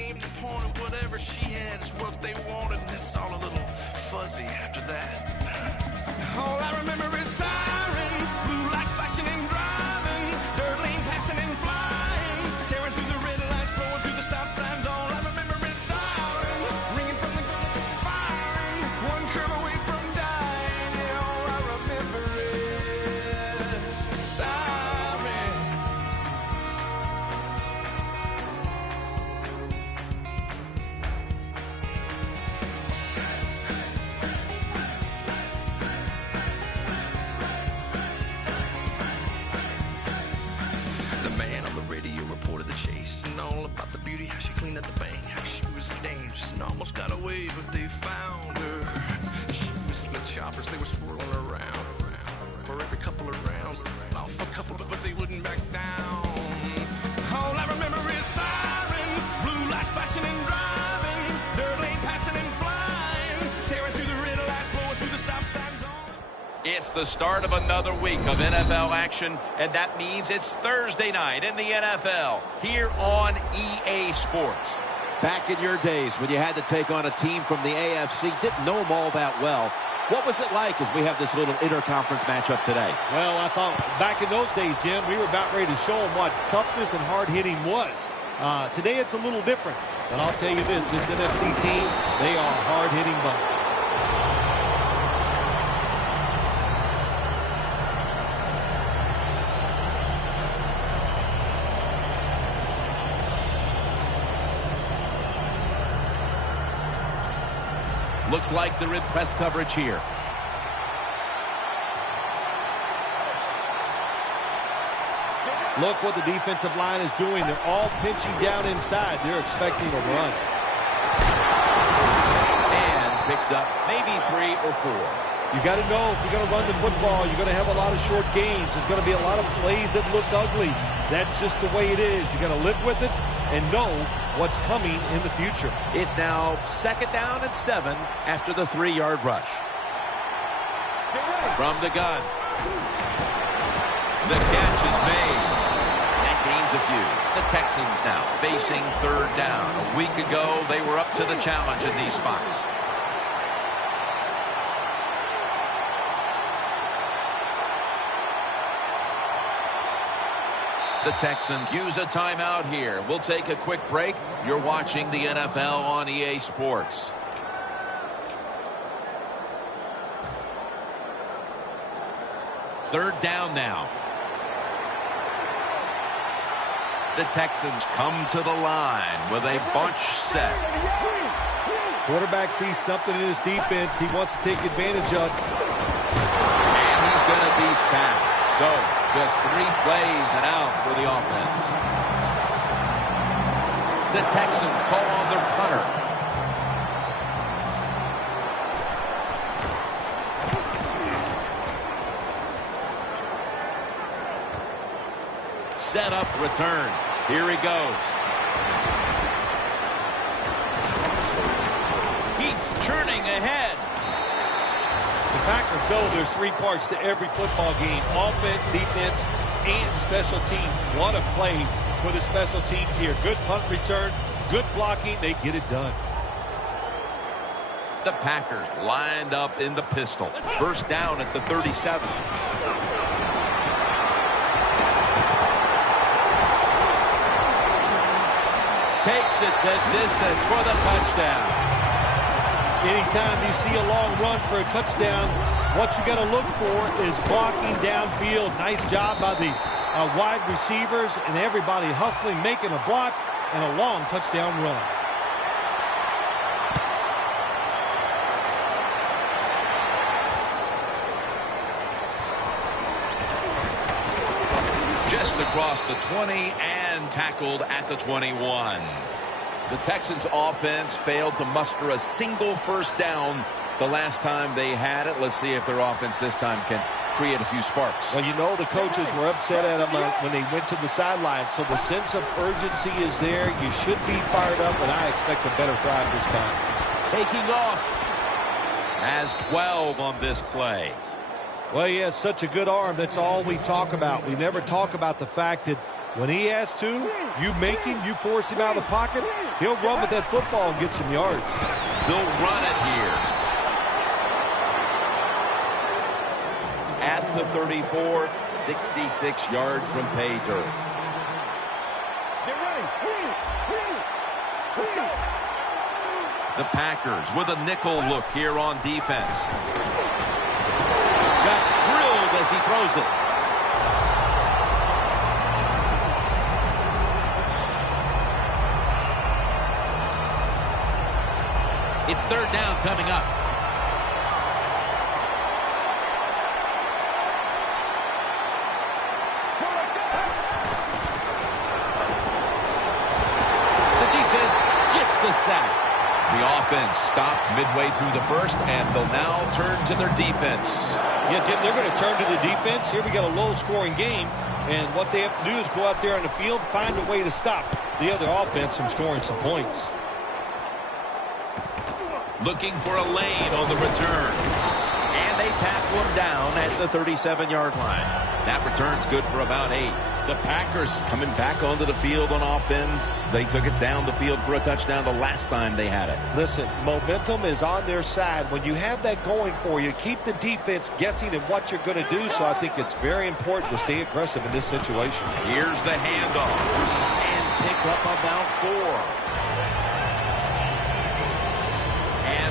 game point, whatever she had is what they wanted, and it's all a little fuzzy after that. All I remember is sirens, blue lights flashing and driving, dirt lane passing and flying, tearing through the red lights, blowing through the stop signs. All I remember is sirens, ringing from the gun, firing, one curve away from dying. Yeah, all I remember is sirens. The man on the radio reported the chase and all about the beauty, how she cleaned up the bank, how she was dangerous and almost got away, but they found her. She was in the choppers, they were swirling around. For every couple of rounds, off a couple, but they wouldn't back down. All I remember is sirens, blue lights flashing and driving, dirt lane passing and flying, tearing through the red lights, blowing through the stop signs. It's the start of another week of NFL action, and that means it's Thursday night in the NFL here on EA Sports. Back in your days when you had to take on a team from the AFC, didn't know them all that well. What was it like as we have this little interconference matchup today? Well, I thought back in those days, Jim, we were about ready to show them what toughness and hard-hitting was. Today it's a little different. But I'll tell you this NFC team, they are a hard-hitting bunch. Looks like they're in press coverage here. Look what the defensive line is doing. They're all pinching down inside. They're expecting a run. And picks up maybe 3 or 4. You got to know if you're going to run the football, you're going to have a lot of short gains. There's going to be a lot of plays that look ugly. That's just the way it is. You got to live with it and know what's coming in the future. It's now 2nd down and 7 after the 3-yard rush. From the gun. The catch is made. That gains a few. The Texans now facing 3rd down. A week ago, they were up to the challenge in these spots. The Texans use a timeout here. We'll take a quick break. You're watching the NFL on EA Sports. Third down now. The Texans come to the line with a bunch set. Quarterback sees something in his defense he wants to take advantage of. And he's going to be sacked. So, just 3 plays and out for the offense. The Texans call on their punter. Set up, return. Here he goes. He's churning ahead. The Packers know there's 3 parts to every football game: offense, defense, and special teams. What a play for the special teams here. Good punt return, good blocking. They get it done. The Packers lined up in the pistol. First down at the 37. Takes it the distance for the touchdown. Anytime you see a long run for a touchdown, what you got to look for is blocking downfield. Nice job by the wide receivers and everybody hustling, making a block, and a long touchdown run. Just across the 20 and tackled at the 21. The Texans offense failed to muster a single first down the last time they had it. Let's see if their offense this time can create a few sparks. Well, you know the coaches were upset at them when they went to the sideline, so the sense of urgency is there. You should be fired up, and I expect a better drive this time. Taking off. Has 12 on this play. Well, he has such a good arm. That's all we talk about. We never talk about the fact that when he has to, you make him, you force him out of the pocket, He'll run with that football and get some yards. They'll run it here. At the 34, 66 yards from pay dirt. Get ready. Let's go. The Packers with a nickel look here on defense. Got drilled as he throws it. It's third down coming up. The defense gets the sack. The offense stopped midway through the first, and they'll now turn to their defense. Yeah, Jim, they're going to turn to the defense. Here we got a low-scoring game, and what they have to do is go out there on the field, find a way to stop the other offense from scoring some points. Looking for a lane on the return. And they tackle him down at the 37-yard line. That return's good for about 8. The Packers coming back onto the field on offense. They took it down the field for a touchdown the last time they had it. Listen, momentum is on their side. When you have that going for you, keep the defense guessing at what you're going to do. So I think it's very important to stay aggressive in this situation. Here's the handoff. And pick up about 4.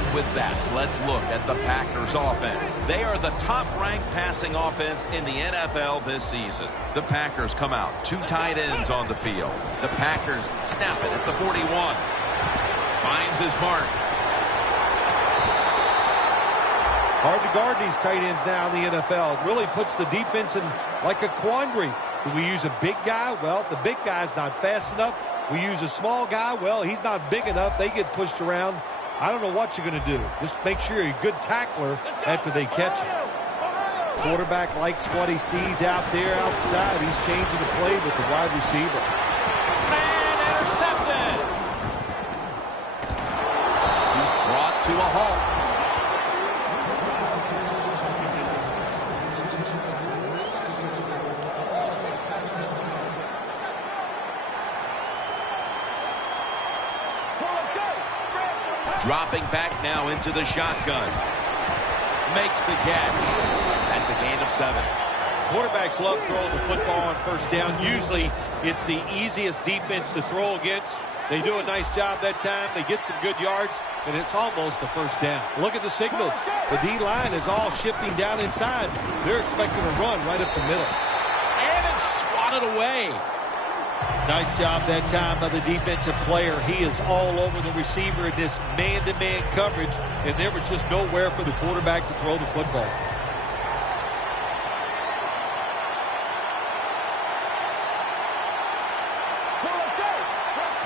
With that, let's look at the Packers offense. They are the top-ranked passing offense in the NFL this season. The Packers come out, 2 tight ends on the field. The Packers snap it at the 41. Finds his mark. Hard to guard these tight ends now in the NFL. It really puts the defense in like a quandary. Do we use a big guy? Well, the big guy's not fast enough. We use a small guy. Well, he's not big enough. They get pushed around. I don't know what you're going to do. Just make sure you're a good tackler after they catch you. Quarterback likes what he sees out there outside. He's changing the play with the wide receiver. And intercepted. He's brought to a halt. Dropping back now into the shotgun. Makes the catch. That's a gain of 7. Quarterbacks love throwing the football on first down. Usually it's the easiest defense to throw against. They do a nice job that time. They get some good yards, and it's almost a first down. Look at the signals. The D-line is all shifting down inside. They're expecting a run right up the middle. And it's swatted away. Nice job that time by the defensive player. He is all over the receiver in this man-to-man coverage, and there was just nowhere for the quarterback to throw the football.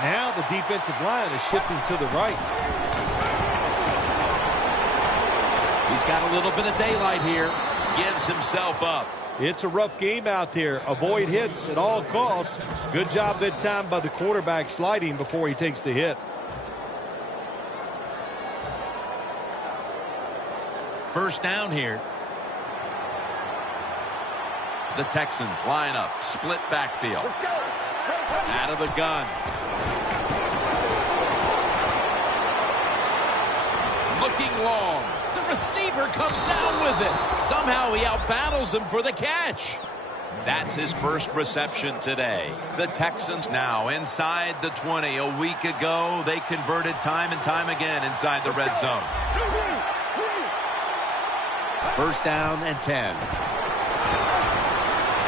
Now the defensive line is shifting to the right. He's got a little bit of daylight here. Gives himself up. It's a rough game out there. Avoid hits at all costs. Good job that time by the quarterback sliding before he takes the hit. First down here. The Texans line up. Split backfield. Let's go. Out of the gun. Looking long. The receiver comes down with it. Somehow he outbattles him for the catch. That's his first reception today. The Texans now inside the 20. A week ago, they converted time and time again inside the red zone. First down and 10.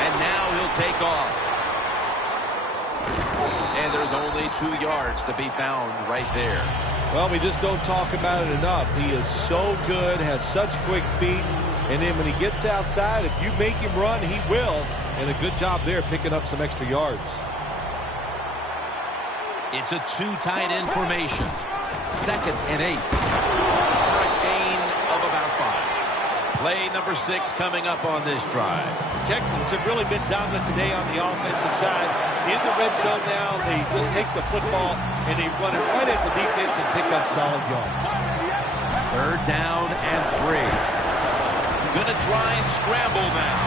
And now he'll take off. And there's only 2 yards to be found right there. Well, we just don't talk about it enough. He is so good, has such quick feet, and then when he gets outside, if you make him run, he will. And a good job there picking up some extra yards. It's a 2 tight end formation. 2nd and 8. For a gain of about 5. Play number 6 coming up on this drive. Texans have really been dominant today on the offensive side. In the red zone now, they just take the football and they run it right at the defense and pick up solid yards. 3rd down and 3. Gonna try and scramble now.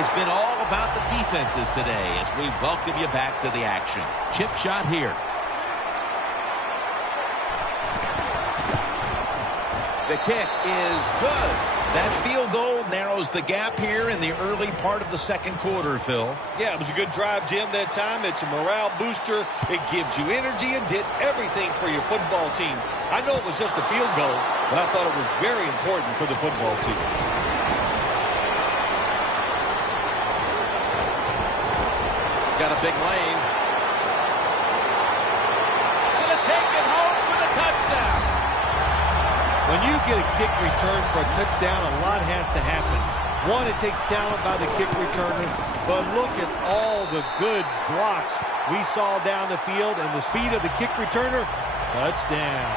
It's been all about the defenses today as we welcome you back to the action. Chip shot here. The kick is good. That field goal narrows the gap here in the early part of the second quarter, Phil. Yeah, it was a good drive, Jim, that time. It's a morale booster. It gives you energy and did everything for your football team. I know it was just a field goal, but I thought it was very important for the football team. Got a big lane. Gonna take it home for the touchdown. When you get a kick return for a touchdown, a lot has to happen. One, it takes talent by the kick returner, but look at all the good blocks we saw down the field and the speed of the kick returner. Touchdown.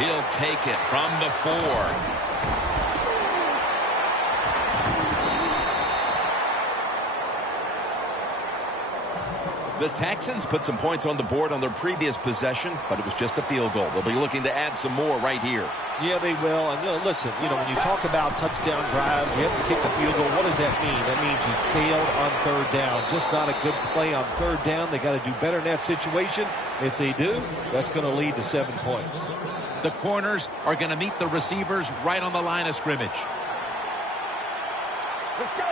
He'll take it from the 4. The Texans put some points on the board on their previous possession, but it was just a field goal. They'll be looking to add some more right here. Yeah, they will. And, listen, when you talk about touchdown drives, you have to kick a field goal. What does that mean? That means you failed on third down. Just not a good play on third down. They got to do better in that situation. If they do, that's going to lead to 7 points. The corners are going to meet the receivers right on the line of scrimmage. Let's go.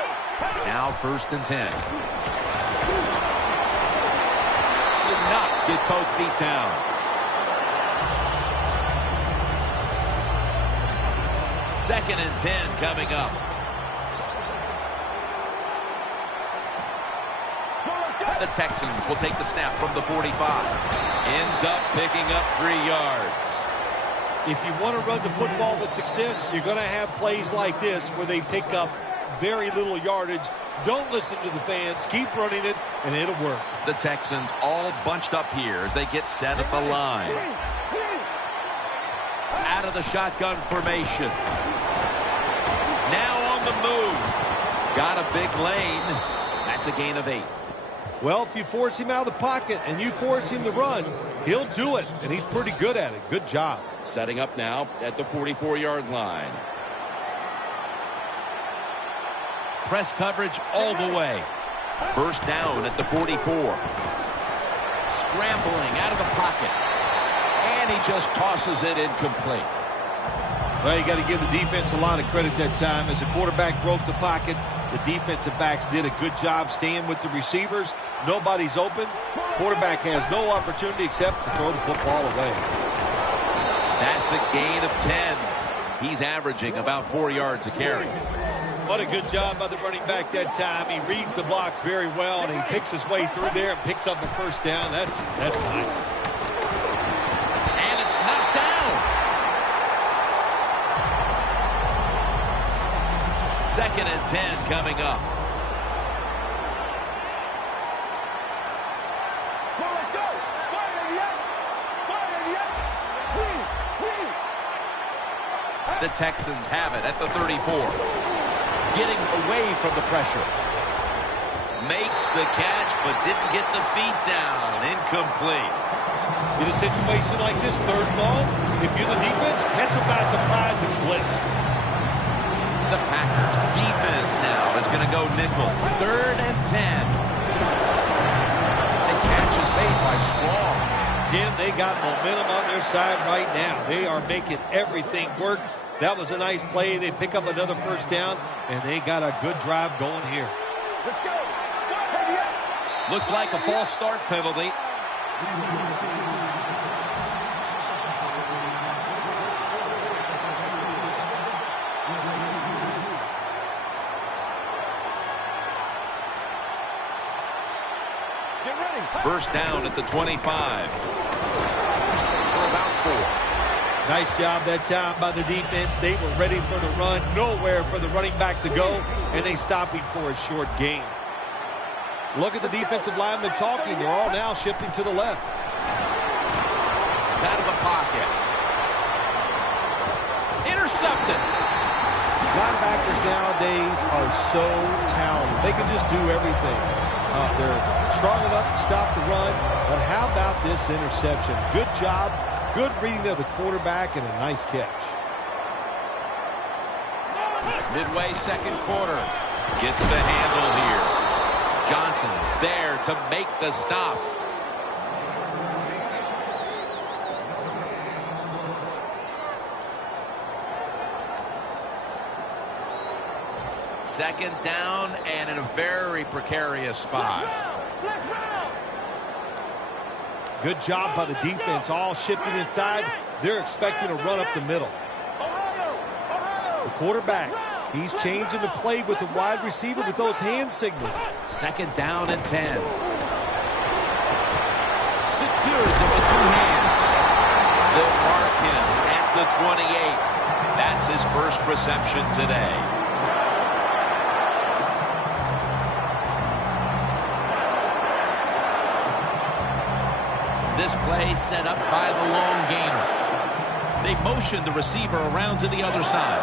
Now 1st and 10. Not get both feet down. Second and 10 coming up. The Texans will take the snap from the 45. Ends up picking up 3 yards. If you want to run the football with success, you're going to have plays like this where they pick up very little yardage. Don't listen to the fans. Keep running it, and it'll work. The Texans all bunched up here as they get set at the line. Out of the shotgun formation. Now on the move. Got a big lane. That's a gain of 8. Well, if you force him out of the pocket and you force him to run, he'll do it, and he's pretty good at it. Good job. Setting up now at the 44-yard line. Press coverage all the way. First down at the 44. Scrambling out of the pocket. And he just tosses it incomplete. Well, you got to give the defense a lot of credit that time. As the quarterback broke the pocket, the defensive backs did a good job staying with the receivers. Nobody's open. Quarterback has no opportunity except to throw the football away. That's a gain of 10. He's averaging about 4 yards a carry. What a good job by the running back that time. He reads the blocks very well, and he picks his way through there and picks up a first down. That's nice. And it's knocked down. Second and 10 coming up. The Texans have it at the 34. Getting away from the pressure. Makes the catch, but didn't get the feet down. Incomplete. In a situation like this, 3rd and long, if you're the defense, catch them by surprise and blitz. The Packers defense now is going to go nickel. 3rd and 10. The catch is made by Strong. Jim, they got momentum on their side right now. They are making everything work. That was a nice play. They pick up another first down, and they got a good drive going here. Let's go. Looks like a false start penalty. Get ready. First down at the 25. For about 4. Nice job that time by the defense. They were ready for the run. Nowhere for the running back to go, and they stop him for a short gain. Look at the defensive linemen talking. They're all now shifting to the left. Out of the pocket. Intercepted. Linebackers nowadays are so talented. They can just do everything. They're strong enough to stop the run, but how about this interception? Good job Good reading of the quarterback and a nice catch. Midway second quarter. Gets the handle here. Johnson's there to make the stop. Second down and in a very precarious spot. Good job by the defense, all shifting inside. They're expecting to run up the middle. The quarterback, he's changing the play with the wide receiver with those hand signals. Second down and 10. Secures it with two hands. They'll mark him at the 28. That's his first reception today. This play set up by the long gainer. They motion the receiver around to the other side.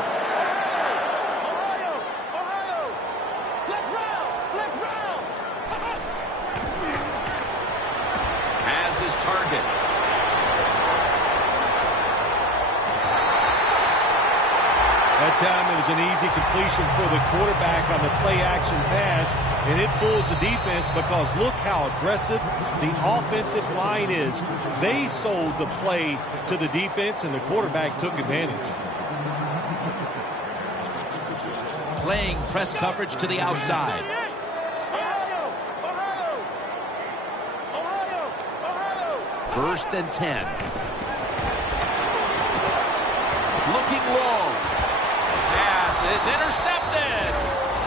Has his target. That time it was an easy completion for the quarterback on the play-action pass, and it fools the defense because look how aggressive the offensive line is. They sold the play to the defense, and the quarterback took advantage. Playing press coverage to the outside. First and 10. Looking long. Pass is intercepted.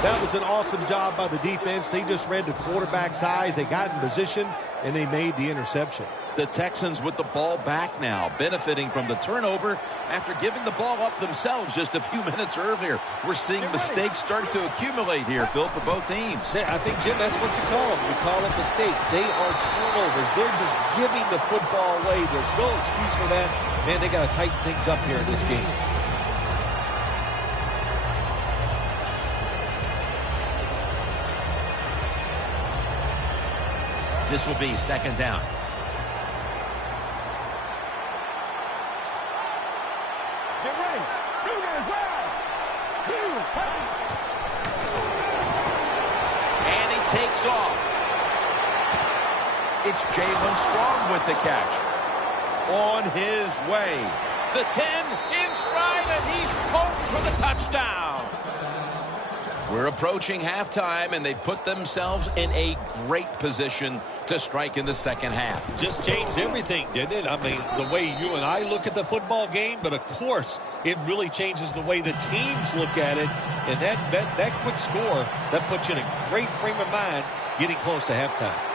That was an awesome job by the defense. They just read the quarterback's eyes. They got in position, and they made the interception. The Texans with the ball back now, benefiting from the turnover after giving the ball up themselves just a few minutes earlier. We're seeing mistakes start to accumulate here, Phil, for both teams. I think, Jim, that's what you call them. You call them mistakes. They are turnovers. They're just giving the football away. There's no excuse for that. Man, they got to tighten things up here in this game. This will be second down. Get ready. And he takes off. It's Jalen Strong with the catch. On his way. The 10 in stride, and he's home for the touchdown. We're approaching halftime, and they've put themselves in a great position to strike in the second half. Just changed everything, didn't it? I mean, the way you and I look at the football game, but of course, it really changes the way the teams look at it. And that quick score, that puts you in a great frame of mind getting close to halftime.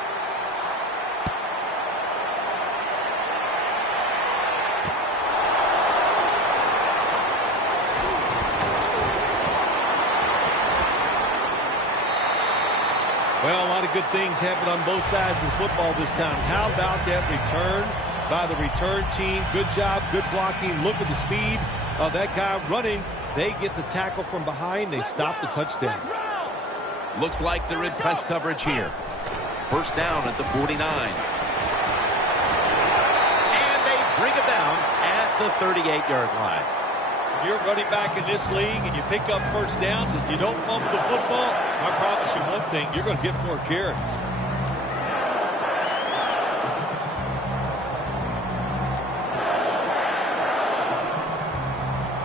Well, a lot of good things happen on both sides of football this time. How about that return by the return team? Good job, good blocking. Look at the speed of that guy running. They get the tackle from behind. They stop the touchdown. Looks like they're in press coverage here. First down at the 49. And they bring him down at the 38-yard line. You're running back in this league and you pick up first downs and you don't fumble the football, I promise you one thing, you're going to get more carries.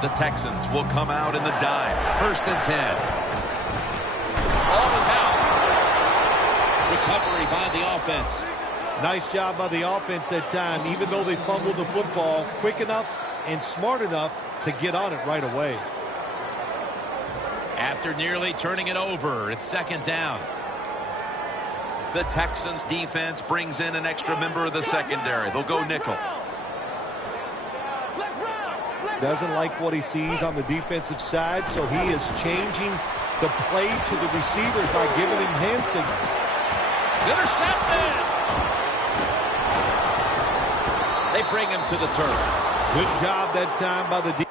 The Texans will come out in the dime. First and 10. Ball is out. Recovery by the offense. Nice job by the offense that time, even though they fumbled the football, quick enough and smart enough to get on it right away. After nearly turning it over, it's second down. The Texans defense brings in an extra member of the secondary. They'll go nickel. Doesn't like what he sees on the defensive side, so he is changing the play to the receivers by giving him hand signals. It's intercepted. They bring him to the turf. Good job that time by the defense.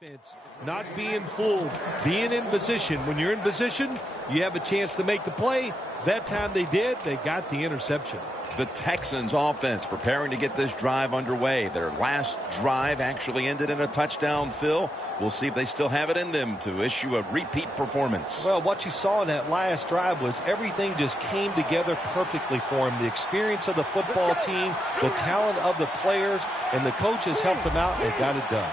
Defense not being fooled, being in position. When you're in position, you have a chance to make the play. That time they did. They got the interception. The Texans offense preparing to get this drive underway. Their last drive actually ended in a touchdown, Phil. We'll see if they still have it in them to issue a repeat performance. Well, what you saw in that last drive was everything just came together perfectly for them. The experience of the football team, the talent of the players, and the coaches helped them out, and they got it done.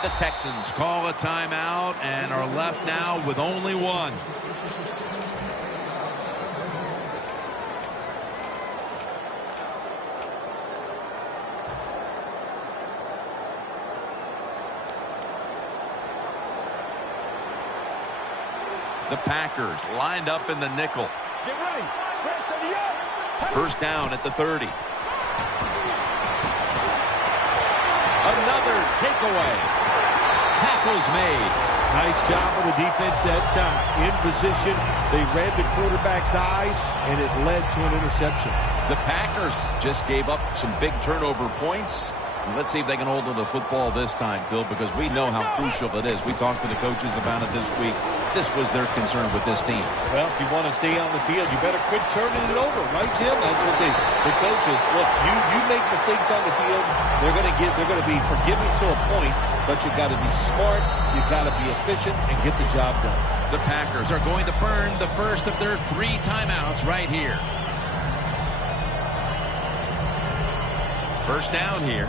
The Texans call a timeout and are left now with only one. The Packers lined up in the nickel. Get ready. First down at the 30. Another takeaway. Tackles made. Nice job of the defense that time. In position, they read the quarterback's eyes, and it led to an interception. The Packers just gave up some big turnover points. Let's see if they can hold on to the football this time, Phil, because we know how crucial it is. We talked to the coaches about it this week. This was their concern with this team. Well, if you want to stay on the field, you better quit turning it over, right, Jim? That's what the coaches look. You make mistakes on the field, they're going to be forgiving to a point, but you got to be smart, you got to be efficient, and get the job done. The Packers are going to burn the first of their 3 timeouts right here. First down here.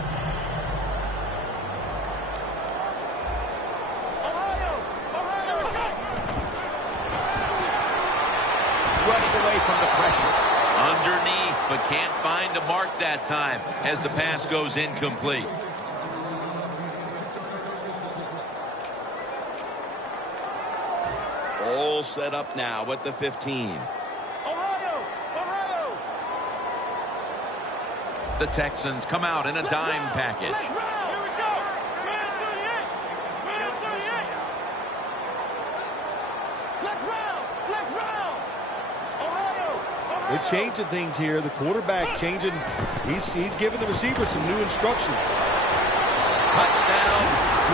Running away from the pressure. Underneath, but can't find a mark that time as the pass goes incomplete. All set up now at the 15. Ohio! The Texans come out in a dime package. Here we go! Flex round! Ohio! They're changing things here. The quarterback changing. He's giving the receiver some new instructions. Touchdown,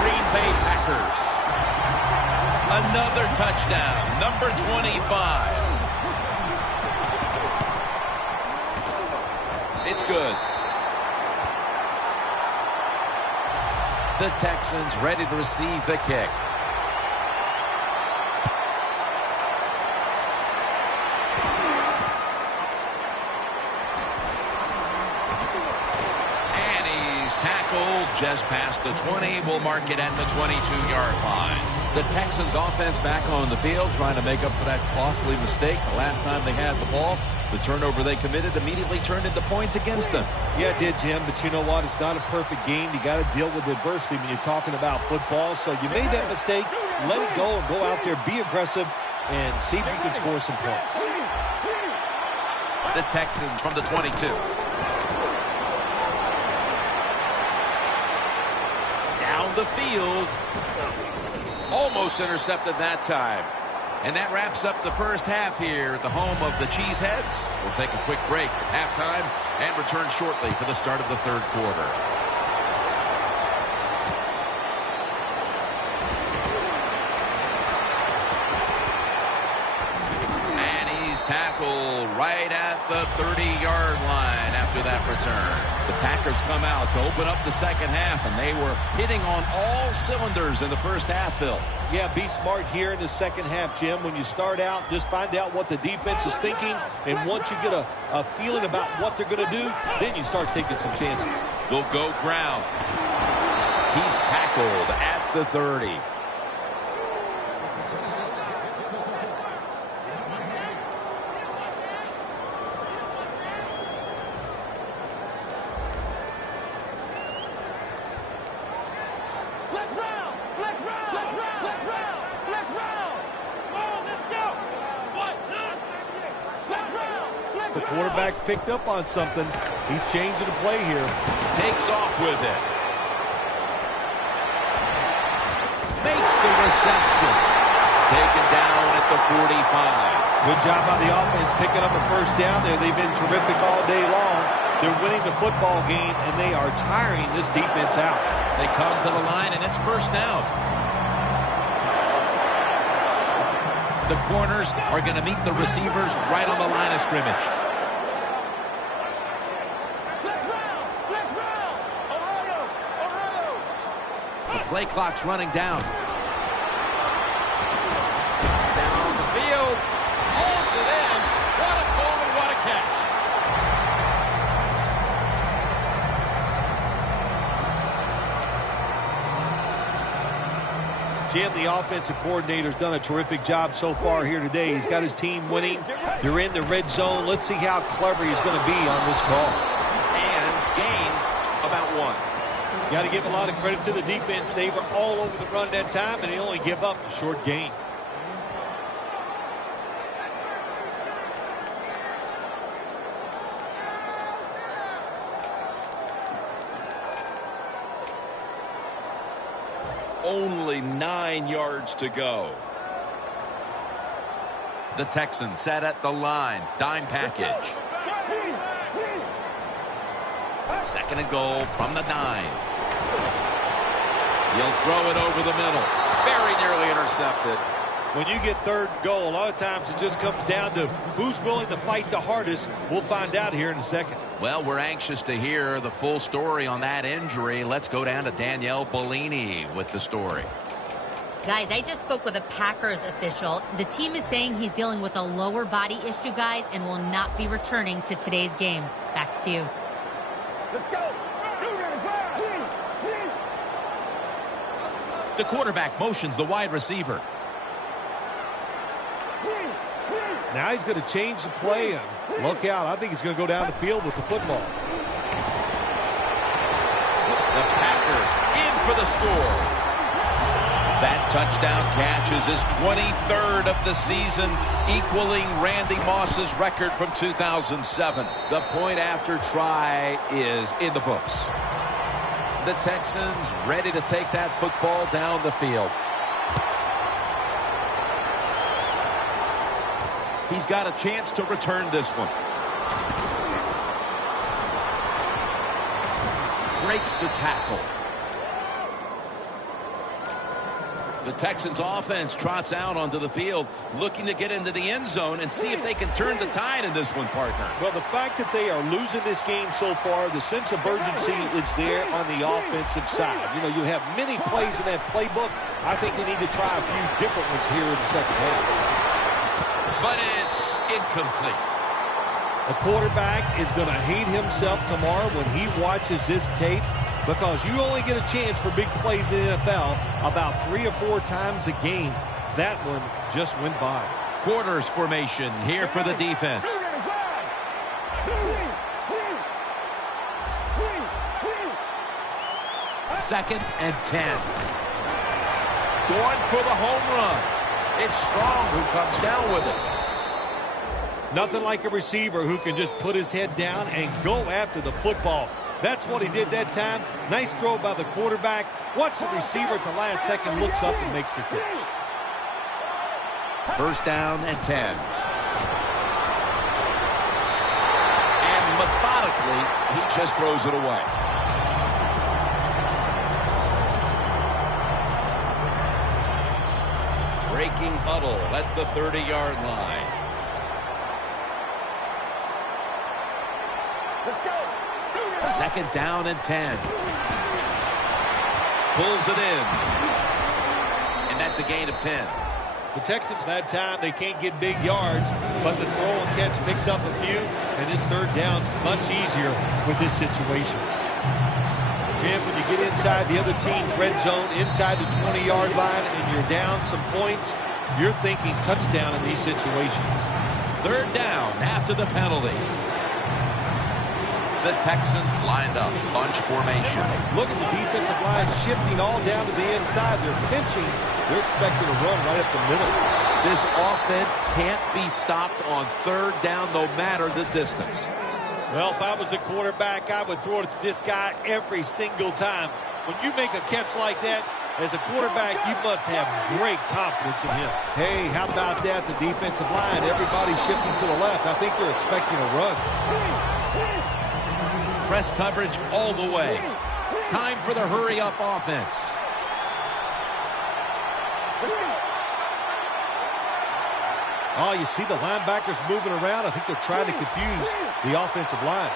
Green Bay Packers. Another touchdown, number 25. It's good. The Texans ready to receive the kick. And he's tackled just past the 20. We'll mark it at the 22-yard line. The Texans offense back on the field trying to make up for that costly mistake. The last time they had the ball, the turnover they committed immediately turned into points against them. Yeah, it did, Jim, but you know what? It's not a perfect game. You got to deal with adversity when you're talking about football. So you made that mistake, let it go, and go out there, be aggressive, and see if you can score some points. The Texans from the 22. Down the field. Almost intercepted that time. And that wraps up the first half here at the home of the Cheeseheads. We'll take a quick break at halftime and return shortly for the start of the third quarter. And he's tackled right at the 30-yard line after that return. The Packers come out to open up the second half, and they were hitting on all cylinders in the first half, Phil. Yeah, be smart here in the second half, Jim. When you start out, just find out what the defense is thinking, and once you get a feeling about what they're going to do, then you start taking some chances. They'll go ground. He's tackled at the 30. The quarterback's picked up on something. He's changing the play here. Takes off with it. Makes the reception. Taken down at the 45. Good job by the offense picking up a first down there. They've been terrific all day long. They're winning the football game, and they are tiring this defense out. They come to the line, and it's first down. The corners are going to meet the receivers right on the line of scrimmage. The play clock's running down. Down the field. Hauls it in. What a goal and what a catch. Jim, the offensive coordinator's done a terrific job so far here today. He's got his team winning. They're in the red zone. Let's see how clever he's going to be on this call. And gains about 1. Got to give a lot of credit to the defense. They were all over the run that time, and they only give up a short gain. Only 9 yards to go. The Texans set at the line. Dime package. Second and goal from the 9. He'll throw it over the middle. Very nearly intercepted. When you get third and goal, a lot of times it just comes down to who's willing to fight the hardest. We'll find out here in a second. Well, we're anxious to hear the full story on that injury. Let's go down to Danielle Bellini with the story. Guys, I just spoke with a Packers official. The team is saying he's dealing with a lower body issue, guys, and will not be returning to today's game. Back to you. Let's go. The quarterback motions the wide receiver. Now he's going to change the play, and look out. I think he's going to go down the field with the football. The Packers in for the score. That touchdown catch is his 23rd of the season, equaling Randy Moss's record from 2007. The point after try is in the books. The Texans ready to take that football down the field. He's got a chance to return this one. Breaks the tackle. The Texans offense trots out onto the field, looking to get into the end zone and see if they can turn the tide in this one, partner. Well, the fact that they are losing this game so far, the sense of urgency is there on the offensive side. You know, you have many plays in that playbook. I think they need to try a few different ones here in the second half. But it's incomplete. The quarterback is going to hate himself tomorrow when he watches this tape, because you only get a chance for big plays in the NFL about 3 or 4 times a game. That one just went by. Quarters formation here for the defense. Second and 10. Going for the home run. It's Strong who comes down with it. Nothing like a receiver who can just put his head down and go after the football. That's what he did that time. Nice throw by the quarterback. Watch the receiver at the last second, looks up and makes the catch. First down and 10. And methodically, he just throws it away. Breaking huddle at the 30-yard line. Let's go. Second down and 10. Pulls it in. And that's a gain of 10. The Texans that time, they can't get big yards, but the throw and catch picks up a few, and this third down's much easier with this situation. Jim, when you get inside the other team's red zone, inside the 20-yard line, and you're down some points, you're thinking touchdown in these situations. Third down after the penalty. The Texans lined up, bunch formation. Look at the defensive line shifting all down to the inside. They're pinching. They're expecting to run right up the middle. This offense can't be stopped on third down no matter the distance. Well, if I was the quarterback, I would throw it to this guy every single time. When you make a catch like that, As a quarterback, you must have great confidence in him. Hey, how about that? The defensive line, everybody shifting to the left. I think they're expecting a run. Press coverage all the way. Time for the hurry-up offense. Oh, you see the linebackers moving around. I think they're trying to confuse the offensive line.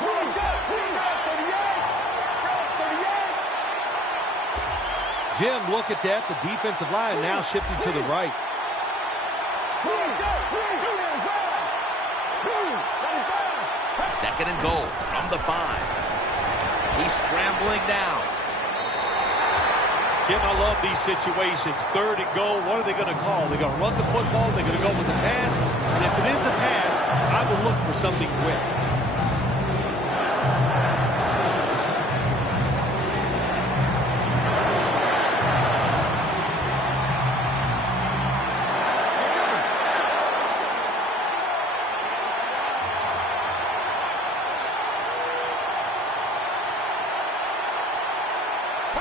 Jim, look at that. The defensive line now shifting to the right. Second and goal from the 5. He's scrambling down. Jim, I love these situations. Third and goal, what are they going to call? They're going to run the football, they're going to go with a pass, and if it is a pass, I will look for something quick.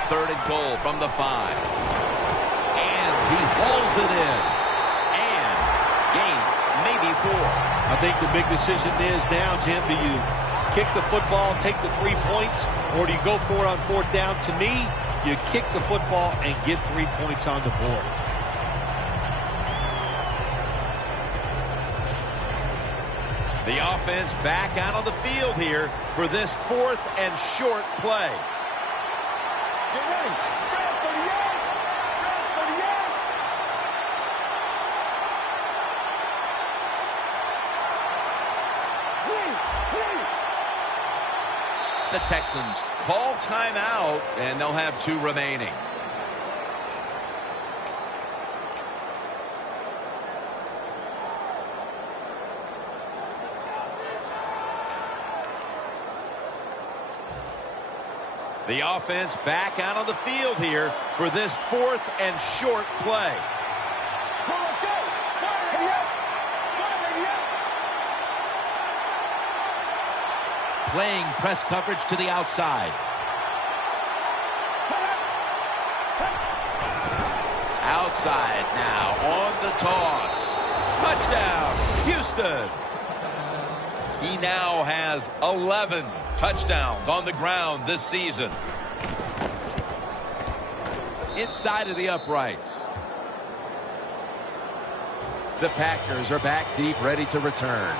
Third and goal from the 5. And he hauls it in. And gains maybe 4. I think the big decision is now, Jim, do you kick the football, take the 3 points, or do you go for it on fourth down? To me, you kick the football and get 3 points on the board. The offense back out on the field here for this 4th and short play. Get ready. Grab 38. Grab 38. The Texans call timeout, and they'll have 2 remaining. The offense back out on the field here for this 4th and short play. Come on, go. Hurry up. Hurry up. Playing press coverage to the outside. Outside now on the toss. Touchdown, Houston. He now has 11 touchdowns on the ground this season. Inside of the uprights. The Packers are back deep, ready to return.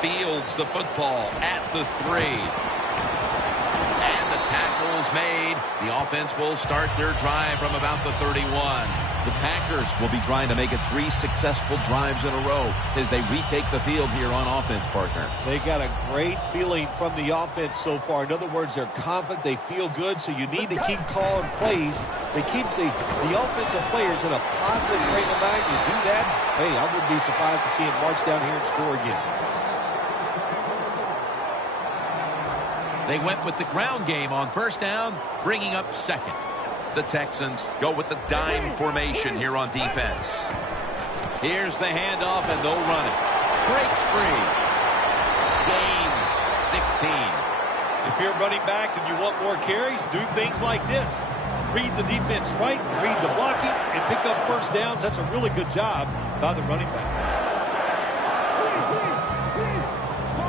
Fields the football at the 3. And the tackle's made. The offense will start their drive from about the 31. The Packers will be trying to make it 3 successful drives in a row as they retake the field here on offense, partner. They got a great feeling from the offense so far. In other words, they're confident, they feel good, so you need to keep calling plays. They keep the offensive players in a positive frame of mind. You do that, hey, I wouldn't be surprised to see them march down here and score again. They went with the ground game on first down, bringing up second. The Texans go with the dime formation here on defense. Here's the handoff, and they'll run it. Breaks free. Gains 16. If you're running back and you want more carries, do things like this. Read the defense right, read the blocking, and pick up first downs. That's a really good job by the running back.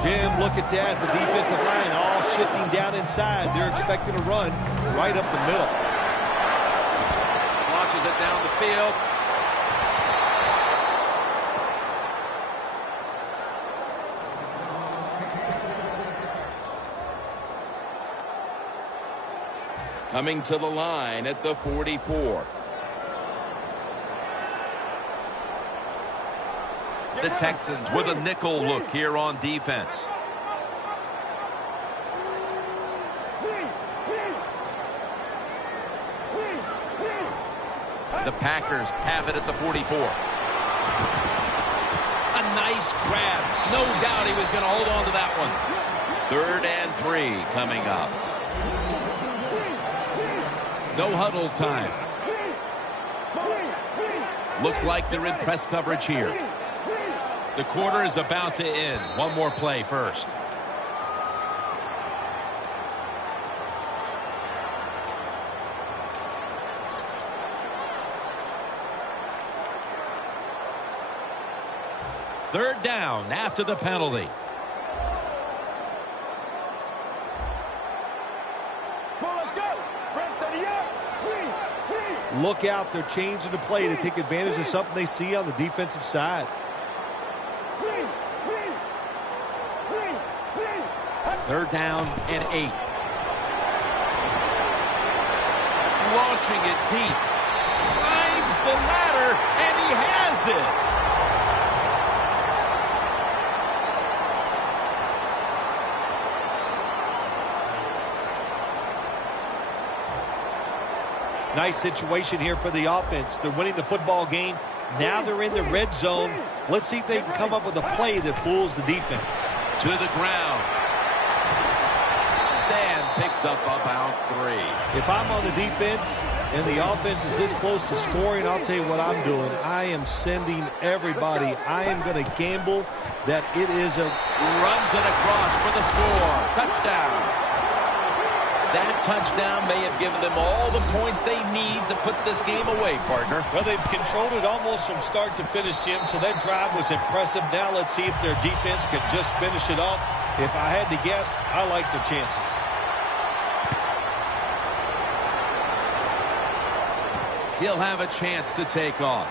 Jim, look at that. The defensive line all shifting down inside. They're expecting a run right up the middle. Launches it down the field. Coming to the line at the 44. The Texans with a nickel look here on defense. The Packers have it at the 44. A nice grab. No doubt he was going to hold on to that one. 3rd and 3 coming up. No huddle time. Looks like they're in press coverage here. The quarter is about to end. One more play first. third down after the penalty. Look out, they're changing the play to take advantage of something they see on the defensive side. Third down and 8. Launching it deep. Climbs the ladder, and he has it. Nice situation here for the offense. They're winning the football game. Now they're in the red zone. Let's see if they can come up with a play that fools the defense. To the ground. Dan picks up about 3. If I'm on the defense and the offense is this close to scoring, I'll tell you what I'm doing. I am sending everybody. I am going to gamble that it is a... Runs it across for the score. Touchdown. That touchdown may have given them all the points they need to put this game away, partner. Well, they've controlled it almost from start to finish, Jim, so that drive was impressive. Now let's see if their defense can just finish it off. If I had to guess, I like their chances. He'll have a chance to take off.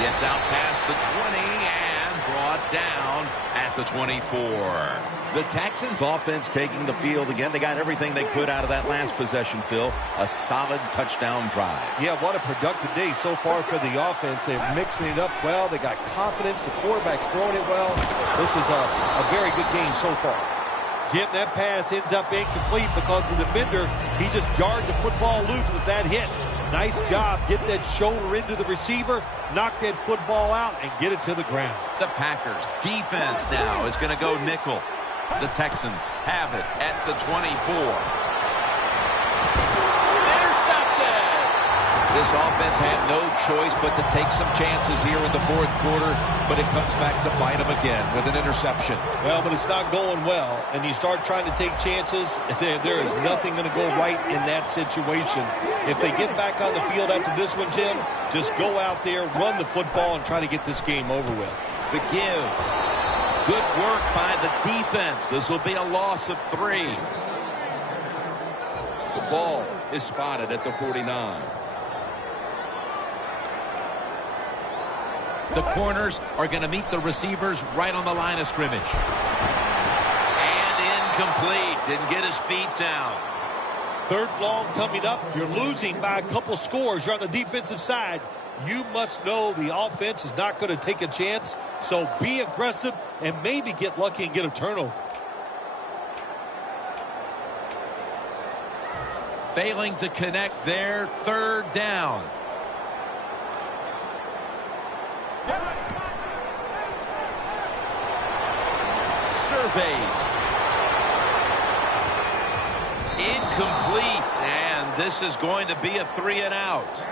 Gets out past the 20 and brought down at the 24. The Texans offense taking the field again. They got everything they could out of that last possession, Phil. A solid touchdown drive. Yeah, what a productive day so far for the offense. They're mixing it up well. They got confidence. The quarterback's throwing it well. This is a very good game so far. Jim, that pass ends up incomplete because the defender, he just jarred the football loose with that hit. Nice job. Get that shoulder into the receiver, knock that football out, and get it to the ground. The Packers defense now is going to go nickel. The Texans have it at the 24. Intercepted! This offense had no choice but to take some chances here in the fourth quarter, but it comes back to bite them again with an interception. Well, but it's not going well, and you start trying to take chances, there is nothing going to go right in that situation. If they get back on the field after this one, Jim, just go out there, run the football, and try to get this game over with. The give. Good work by the defense. This will be a loss of 3. The ball is spotted at the 49. The corners are going to meet the receivers right on the line of scrimmage. And incomplete. Didn't get his feet down. Third long coming up. You're losing by a couple scores. You're on the defensive side. You must know the offense is not going to take a chance, so be aggressive and maybe get lucky and get a turnover. Failing to connect there, third down. Surveys. Incomplete, and this is going to be a 3-and-out.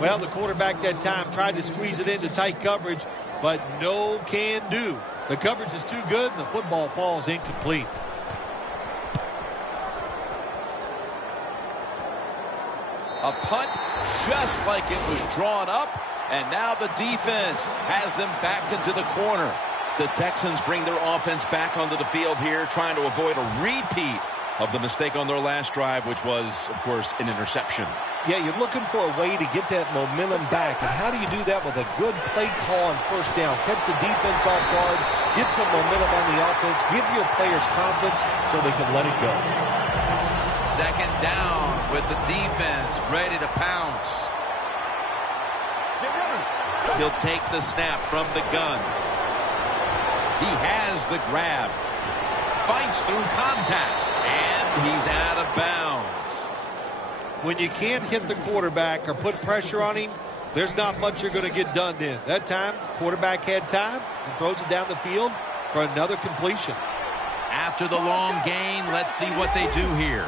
Well, the quarterback that time tried to squeeze it into tight coverage, but no can do. The coverage is too good, and the football falls incomplete. A punt just like it was drawn up, and now the defense has them back into the corner. The Texans bring their offense back onto the field here, trying to avoid a repeat of the mistake on their last drive, which was, of course, an interception. Yeah, you're looking for a way to get that momentum back. And how do you do that with a good play call on first down? Catch the defense off guard, get some momentum on the offense, give your players confidence so they can let it go. Second down with the defense ready to pounce. He'll take the snap from the gun. He has the grab. Fights through contact. And he's out of bounds. When you can't hit the quarterback or put pressure on him, there's not much you're going to get done then. That time, the quarterback had time and throws it down the field for another completion. After the long gain, let's see what they do here.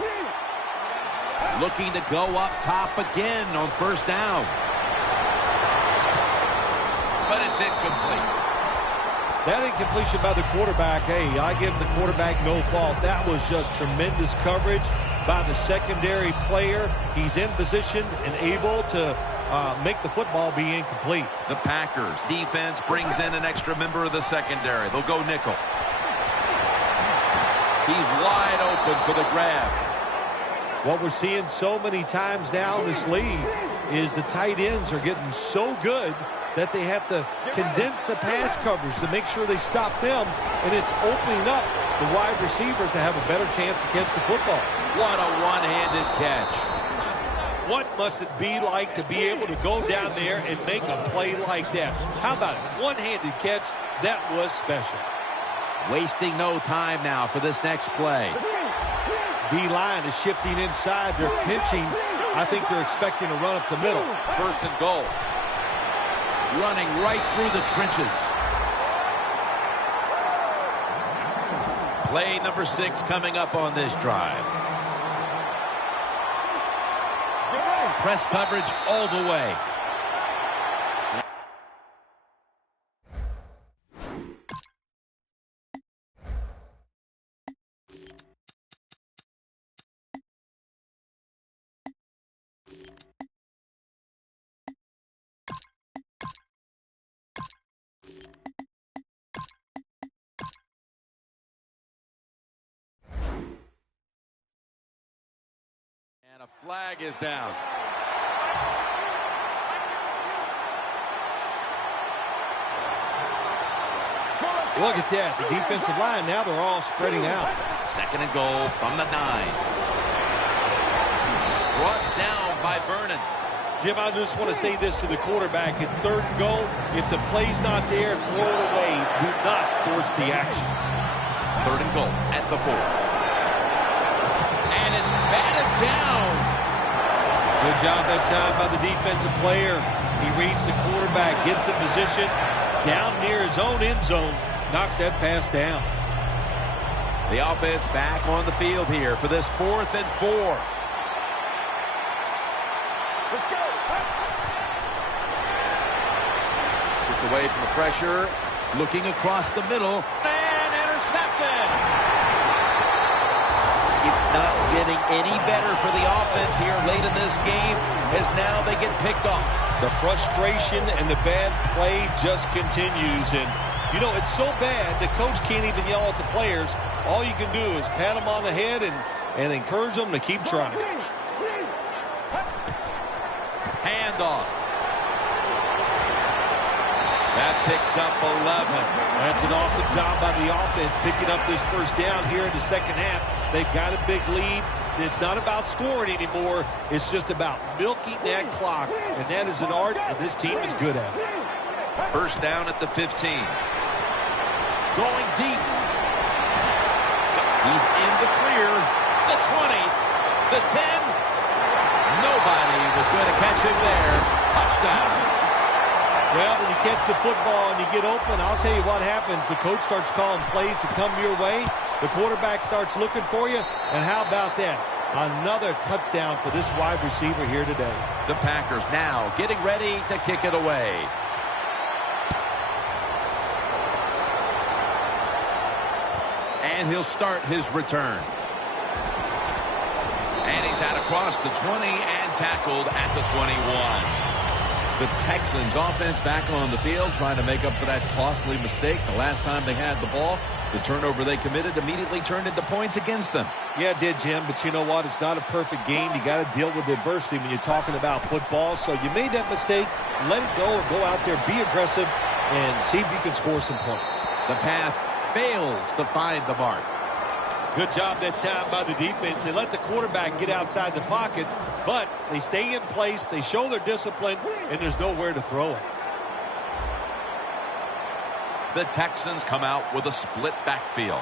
Looking to go up top again on first down. But it's incomplete. That incompletion by the quarterback, hey, I give the quarterback no fault. That was just tremendous coverage by the secondary player. He's in position and able to make the football be incomplete. The Packers defense brings in an extra member of the secondary. They'll go nickel. He's wide open for the grab. What we're seeing so many times now in this league is the tight ends are getting so good that they have to condense the pass coverage to make sure they stop them, and it's opening up the wide receivers to have a better chance to catch the football. What a one-handed catch. What must it be like to be able to go down there and make a play like that? How about it? One-handed catch. That was special. Wasting no time now for this next play. D-line is shifting inside. They're pinching. I think they're expecting a run up the middle. First and goal. Running right through the trenches. Play number 6 coming up on this drive. Press coverage all the way. And a flag is down. Look at that. The defensive line, now they're all spreading out. Second and goal from the 9. Brought down by Vernon. Jim, I just want to say this to the quarterback. It's third and goal. If the play's not there, throw it away. Do not force the action. Third and goal at the 4. And it's batted down. Good job that time by the defensive player. He reads the quarterback, gets in position down near his own end zone, knocks that pass down. The offense back on the field here for this 4th and 4. Let's go. Gets away from the pressure, looking across the middle, and intercepted. It's not getting any better for the offense here late in this game, as now they get picked off. The frustration and the bad play just continues. And, you know, it's so bad the coach can't even yell at the players. All you can do is pat them on the head and encourage them to keep trying. Handoff. That picks up 11. That's an awesome job by the offense picking up this first down here in the second half. They've got a big lead. It's not about scoring anymore. It's just about milking that clock, and that is an art, and this team is good at it. First down at the 15. Going deep. He's in the clear. The 20. The 10. Nobody was going to catch him there. Touchdown. Well, when you catch the football and you get open, I'll tell you what happens. The coach starts calling plays to come your way. The quarterback starts looking for you. And how about that? Another touchdown for this wide receiver here today. The Packers now getting ready to kick it away. And he'll start his return. And he's out across the 20 and tackled at the 21. The Texans offense back on the field trying to make up for that costly mistake. The last time they had the ball, the turnover they committed immediately turned into points against them. Yeah, it did, Jim, but you know what? It's not a perfect game. You got to deal with adversity when you're talking about football. So you made that mistake, let it go, or go out there, be aggressive, and see if you can score some points. The pass fails to find the mark. Good job that time by the defense. They let the quarterback get outside the pocket, but they stay in place, they show their discipline, and there's nowhere to throw it. The Texans come out with a split backfield.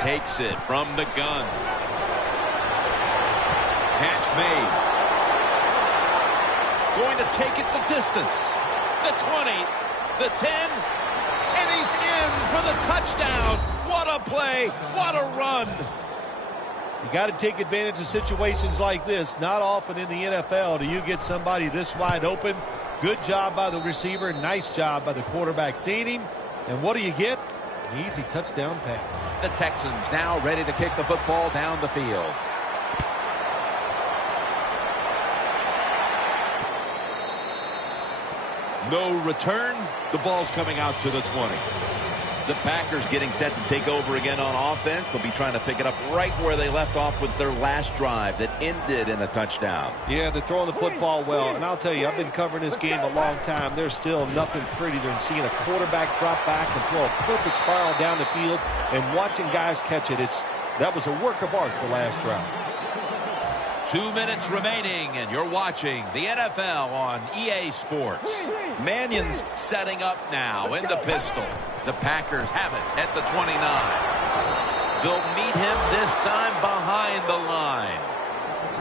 Takes it from the gun. Catch made. Going to take it the distance. The 20, the 10, and he's in for the touchdown. What a play. What a run. You got to take advantage of situations like this. Not often in the NFL do you get somebody this wide open. Good job by the receiver. Nice job by the quarterback seeing him. And what do you get? An easy touchdown pass. The Texans now ready to kick the football down the field. No return. The ball's coming out to the 20. The Packers getting set to take over again on offense. They'll be trying to pick it up right where they left off with their last drive that ended in a touchdown. Yeah, they're throwing the football well. And I'll tell you, I've been covering this game a long time. There's still nothing prettier than seeing a quarterback drop back and throw a perfect spiral down the field and watching guys catch it. That was a work of art the last drive. 2 minutes remaining, and you're watching the NFL on EA Sports. Mannion's setting up now in the pistol. The Packers have it at the 29. They'll meet him this time behind the line.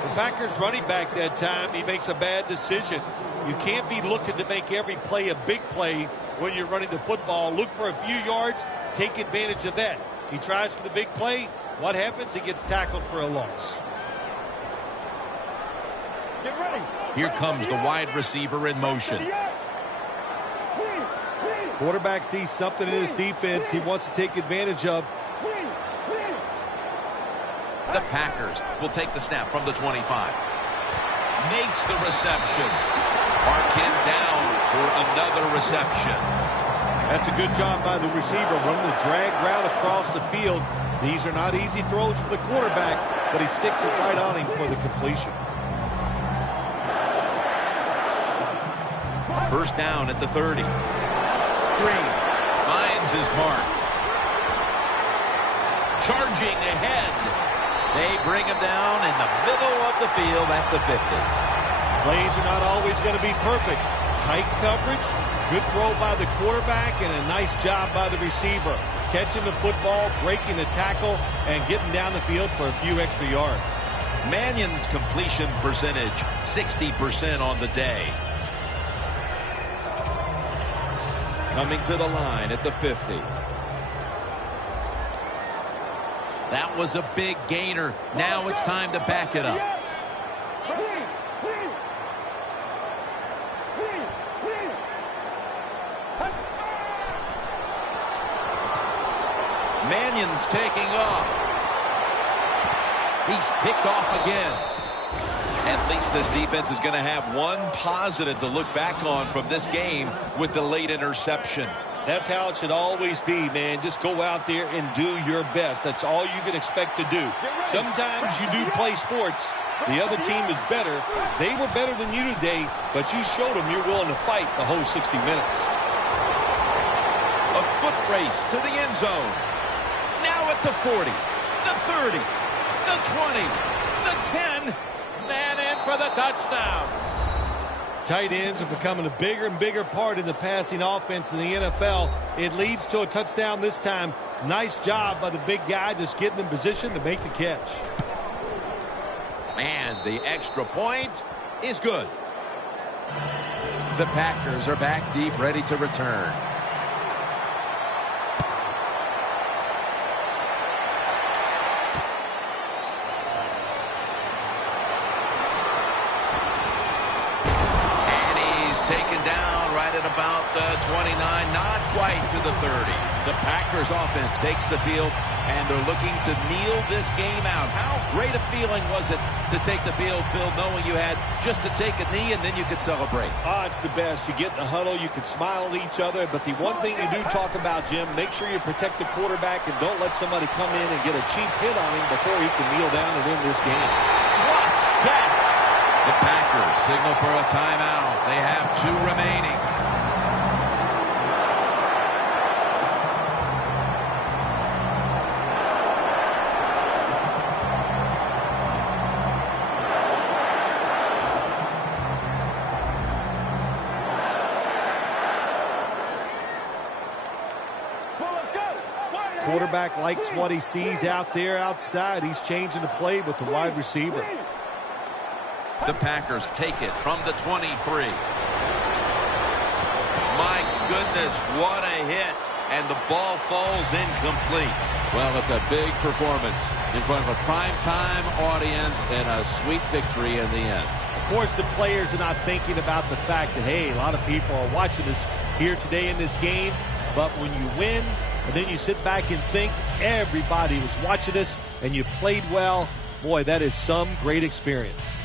The Packers running back that time, he makes a bad decision. You can't be looking to make every play a big play when you're running the football. Look for a few yards, take advantage of that. He tries for the big play. What happens? He gets tackled for a loss. Get ready. Here comes the wide receiver in motion. Quarterback sees something in his defense he wants to take advantage of. The Packers will take the snap from the 25. Makes the reception. Mark him down for another reception. That's a good job by the receiver, running the drag route across the field. These are not easy throws for the quarterback, but he sticks it right on him for the completion. First down at the 30. Screen. Finds his mark. Charging ahead. They bring him down in the middle of the field at the 50. Plays are not always going to be perfect. Tight coverage, good throw by the quarterback, and a nice job by the receiver. Catching the football, breaking the tackle, and getting down the field for a few extra yards. Mannion's completion percentage, 60% on the day. Coming to the line at the 50. That was a big gainer. Now it's time to back it up. Mannion's taking off. He's picked off again. At least this defense is going to have one positive to look back on from this game with the late interception. That's how it should always be, man. Just go out there and do your best. That's all you can expect to do. Sometimes you do play sports. The other team is better. They were better than you today, but you showed them you're willing to fight the whole 60 minutes. A foot race to the end zone. Now at the 40, the 30, the 20, the 10. Man in for the touchdown. Tight ends are becoming a bigger and bigger part in the passing offense in the NFL. It leads to a touchdown this time. Nice job by the big guy just getting in position to make the catch. And the extra point is good. The Packers are back deep, ready to return. Taken down right at about the 29, not quite to the 30. The Packers offense takes the field, and they're looking to kneel this game out. How great a feeling was it to take the field, Phil, knowing you had just to take a knee and then you could celebrate? Oh, it's the best. You get in the huddle, you can smile at each other, but the one thing you do talk about, Jim, make sure you protect the quarterback and don't let somebody come in and get a cheap hit on him before he can kneel down and end this game. Clutch catch! The Packers signal for a timeout. They have 2 remaining. Quarterback likes what he sees out there outside. He's changing the play with the wide receiver. The Packers take it from the 23. My goodness, what a hit. And the ball falls incomplete. Well, it's a big performance in front of a primetime audience and a sweet victory in the end. Of course, the players are not thinking about the fact that, hey, a lot of people are watching us here today in this game. But when you win and then you sit back and think everybody was watching us and you played well, boy, that is some great experience.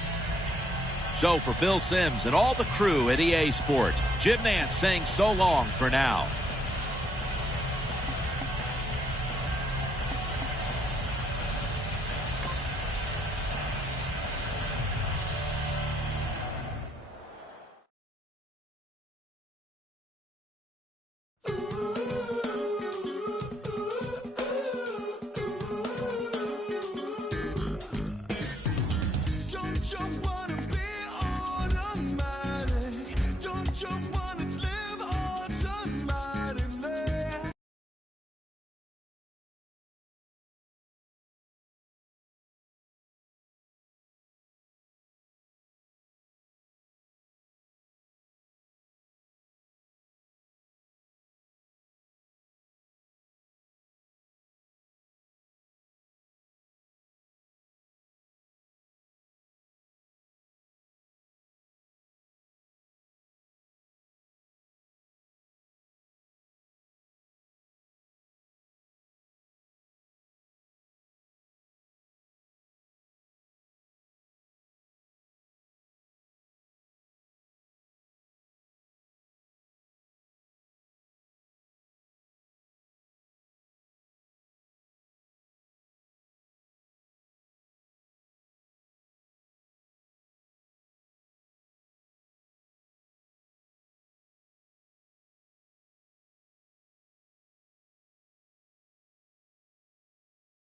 So for Phil Simms and all the crew at EA Sports, Jim Nance saying so long for now.